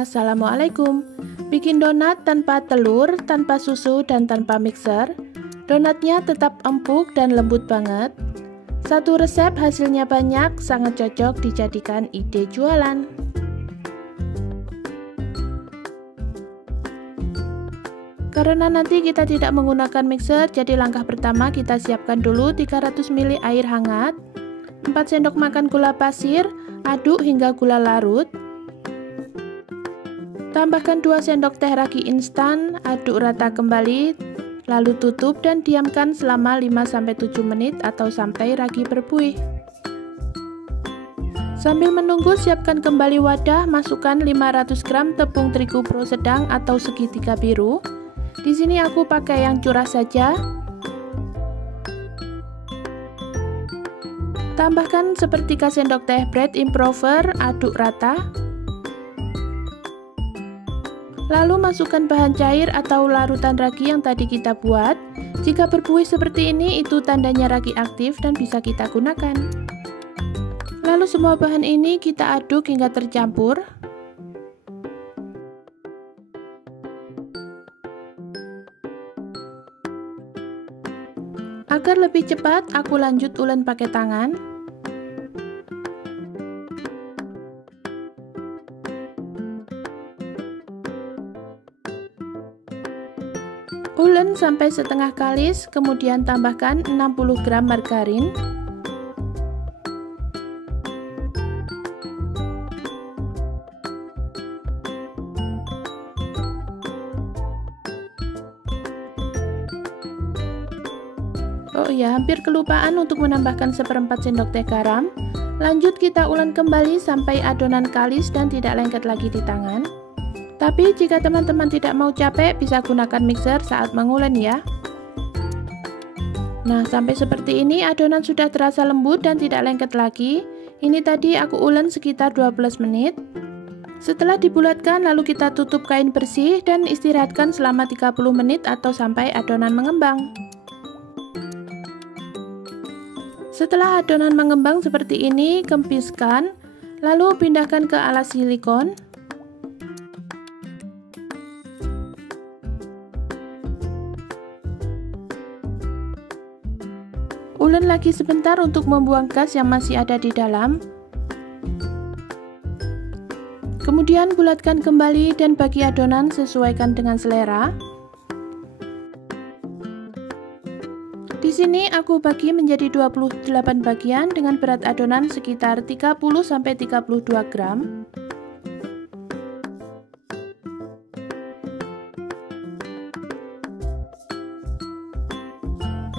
Assalamualaikum. Bikin donat tanpa telur, tanpa susu, dan tanpa mixer. Donatnya tetap empuk dan lembut banget. Satu resep hasilnya banyak, sangat cocok dijadikan ide jualan. Karena nanti kita tidak menggunakan mixer, jadi langkah pertama kita siapkan dulu 300 ml air hangat, 4 sendok makan gula pasir, aduk hingga gula larut. Tambahkan 2 sendok teh ragi instan, aduk rata kembali, lalu tutup dan diamkan selama 5-7 menit atau sampai ragi berbuih. Sambil menunggu, siapkan kembali wadah, masukkan 500 gram tepung terigu pro sedang atau segitiga biru. Di sini aku pakai yang curah saja. Tambahkan sepertiga sendok teh bread improver, aduk rata. Lalu masukkan bahan cair atau larutan ragi yang tadi kita buat. Jika berbuih seperti ini, itu tandanya ragi aktif dan bisa kita gunakan. Lalu semua bahan ini kita aduk hingga tercampur. Agar lebih cepat, aku lanjut ulen pakai tangan. Ulen sampai setengah kalis, kemudian tambahkan 60 gram margarin. Oh iya, hampir kelupaan untuk menambahkan 1/4 sendok teh garam. Lanjut kita ulen kembali sampai adonan kalis dan tidak lengket lagi di tangan. Tapi jika teman-teman tidak mau capek, bisa gunakan mixer saat mengulen ya. Nah, sampai seperti ini adonan sudah terasa lembut dan tidak lengket lagi. Ini tadi aku ulen sekitar 12 menit. Setelah dibulatkan, lalu kita tutup kain bersih dan istirahatkan selama 30 menit atau sampai adonan mengembang. Setelah adonan mengembang seperti ini, kempiskan, lalu pindahkan ke alas silikon. Ulen lagi sebentar untuk membuang gas yang masih ada di dalam. Kemudian bulatkan kembali dan bagi adonan sesuaikan dengan selera. Di sini aku bagi menjadi 28 bagian dengan berat adonan sekitar 30-32 gram.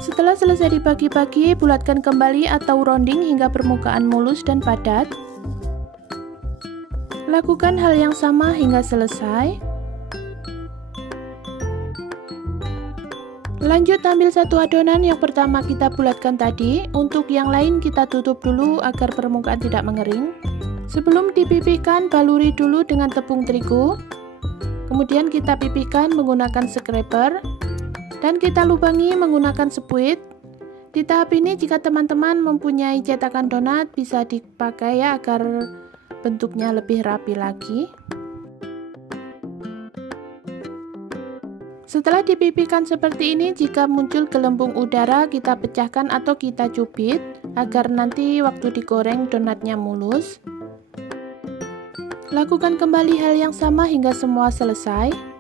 Setelah selesai dibagi-bagi, bulatkan kembali atau rounding hingga permukaan mulus dan padat. Lakukan hal yang sama hingga selesai. Lanjut ambil satu adonan yang pertama kita bulatkan tadi. Untuk yang lain kita tutup dulu agar permukaan tidak mengering. Sebelum dipipihkan, baluri dulu dengan tepung terigu. Kemudian kita pipihkan menggunakan scraper. Dan kita lubangi menggunakan spuit. Di tahap ini jika teman-teman mempunyai cetakan donat bisa dipakai ya agar bentuknya lebih rapi lagi. Setelah dipipihkan seperti ini, jika muncul gelembung udara kita pecahkan atau kita cubit agar nanti waktu digoreng donatnya mulus. Lakukan kembali hal yang sama hingga semua selesai.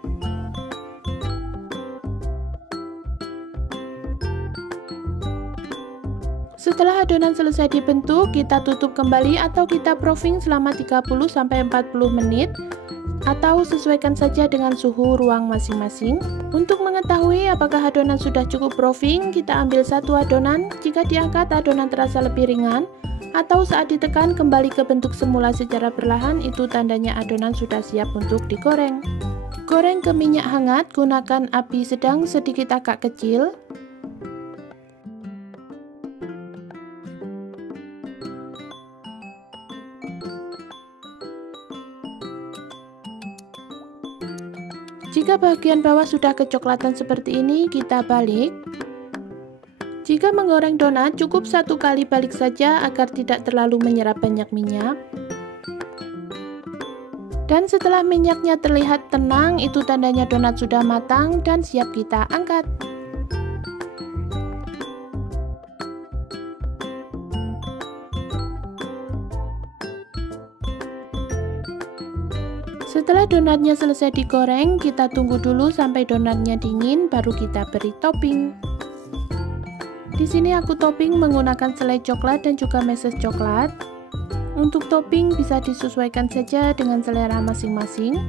Setelah adonan selesai dibentuk, kita tutup kembali atau kita proofing selama 30-40 menit atau sesuaikan saja dengan suhu ruang masing-masing. Untuk mengetahui apakah adonan sudah cukup proofing, kita ambil satu adonan. Jika diangkat adonan terasa lebih ringan atau saat ditekan kembali ke bentuk semula secara perlahan, itu tandanya adonan sudah siap untuk digoreng. Goreng ke minyak hangat, gunakan api sedang sedikit agak kecil. Jika bagian bawah sudah kecoklatan seperti ini, kita balik. Jika menggoreng donat, cukup satu kali balik saja agar tidak terlalu menyerap banyak minyak. Dan setelah minyaknya terlihat tenang, itu tandanya donat sudah matang dan siap kita angkat. Setelah donatnya selesai digoreng, kita tunggu dulu sampai donatnya dingin, baru kita beri topping. Di sini aku topping menggunakan selai coklat dan juga meses coklat. Untuk topping bisa disesuaikan saja dengan selera masing-masing.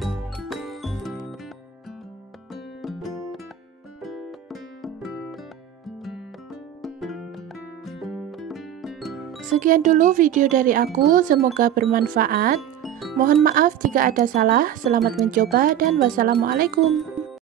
Sekian dulu video dari aku, semoga bermanfaat. Mohon maaf jika ada salah. Selamat mencoba dan wassalamualaikum.